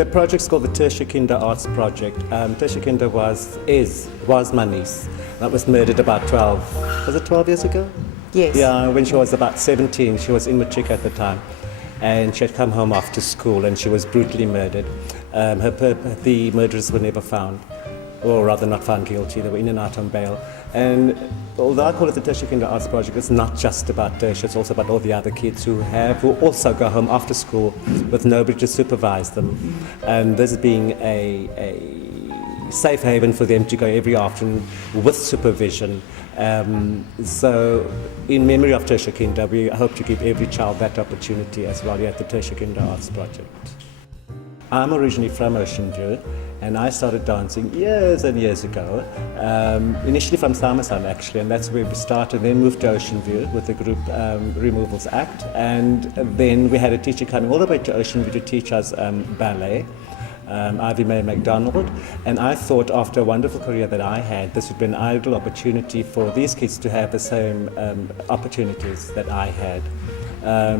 The project's called the Tertia Kindo Arts Project. Tertia Kindo was my niece. That was murdered about 12 years ago? Yes. Yeah, when she was about 17, she was in matric at the time. And she had come home after school and she was brutally murdered. The murderers were never found, or rather not found guilty. They were in and out on bail. And although I call it the Tertia Kindo Arts Project, it's not just about Tertia, it's also about all the other kids who also go home after school with nobody to supervise them. And this being a safe haven for them to go every afternoon with supervision. So in memory of Tertia Kindo, we hope to give every child that opportunity as well here at the Tertia Kindo Arts Project. I'm originally from Ocean View, and I started dancing years and years ago, initially from Samasan actually, and that's where we started, then moved to Ocean View with the group Removals Act, and then we had a teacher coming all the way to Ocean View to teach us ballet. Ivy Mae MacDonald, and I thought after a wonderful career that I had, this would be an ideal opportunity for these kids to have the same opportunities that I had.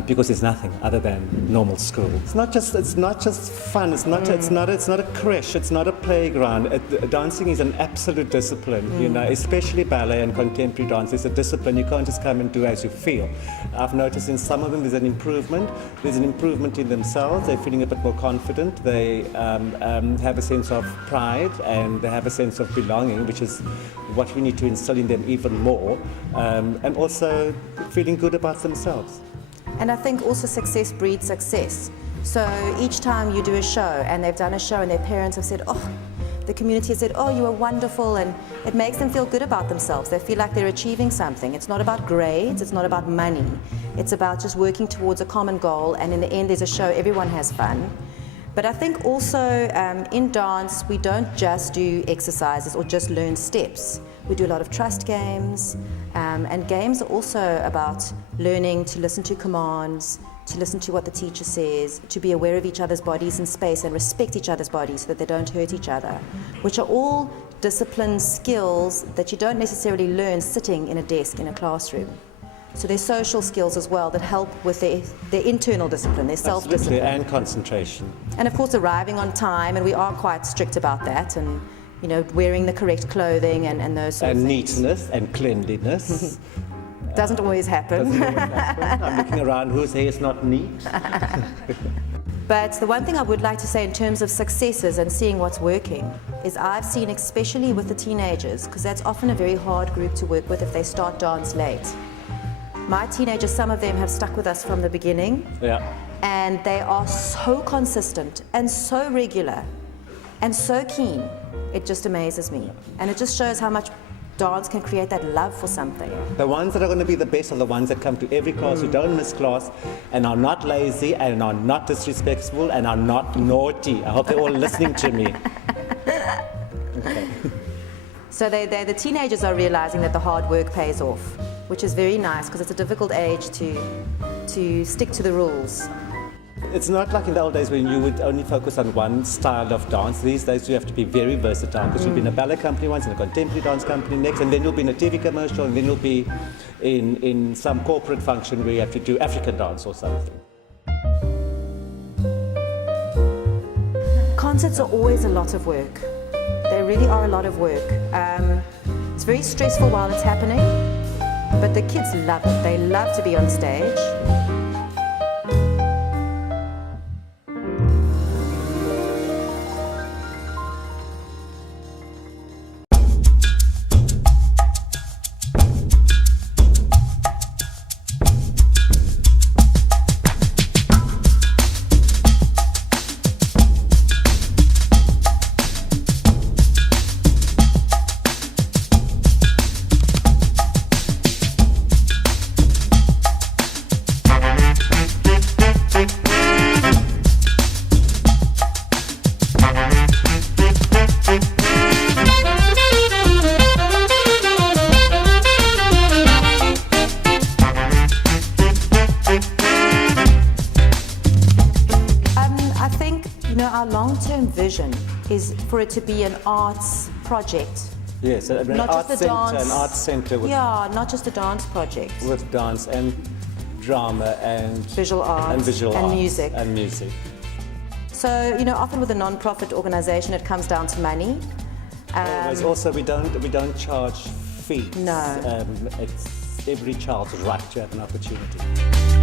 Because there's nothing other than normal school. It's not just fun. It's not a creche. It's not a playground. Dancing is an absolute discipline. You know, especially ballet and contemporary dance. It's a discipline. You can't just come and do as you feel. I've noticed in some of them there's an improvement. There's an improvement in themselves. They're feeling a bit more confident. They have a sense of pride and they have a sense of belonging, which is what we need to instill in them even more. And also feeling good about themselves. And I think also success breeds success. So each time you do a show, and they've done a show and their parents have said, oh, the community has said, oh, you were wonderful, and it makes them feel good about themselves. They feel like they're achieving something. It's not about grades, it's not about money. It's about just working towards a common goal, and in the end there's a show, everyone has fun. But I think also in dance, we don't just do exercises or just learn steps. We do a lot of trust games, and games are also about learning to listen to commands, to listen to what the teacher says, to be aware of each other's bodies in space and respect each other's bodies so that they don't hurt each other, which are all discipline skills that you don't necessarily learn sitting in a desk in a classroom. So there's social skills as well that help with their internal discipline, their self-discipline. And concentration. And of course arriving on time, and we are quite strict about that, and you know, wearing the correct clothing and those sorts of things. And neatness and cleanliness. Doesn't always happen. I'm looking around whose hair is not neat. But the one thing I would like to say in terms of successes and seeing what's working is I've seen, especially with the teenagers, because that's often a very hard group to work with if they start dance late. My teenagers, some of them have stuck with us from the beginning. Yeah. And they are so consistent and so regular and so keen. It just amazes me. And it just shows how much dance can create that love for something. The ones that are going to be the best are the ones that come to every class, who don't miss class, and are not lazy, and are not disrespectful, and are not naughty. I hope they're all listening to me. Okay. So the teenagers are realizing that the hard work pays off, which is very nice, because it's a difficult age to stick to the rules. It's not like in the old days when you would only focus on one style of dance. These days you have to be very versatile, because you'll be in a ballet company once, in a contemporary dance company next, and then you'll be in a TV commercial, and then you'll be in some corporate function where you have to do African dance or something. Concerts are always a lot of work. They really are a lot of work. It's very stressful while it's happening, but the kids love it. They love to be on stage. Our long-term vision is for it to be an arts project. Yes, an arts centre. Yeah, not just a dance project. With dance and drama and visual art and music. And music. So, often with a non-profit organisation, it comes down to money. Whereas also we don't charge fees. No. It's every child's right to have an opportunity.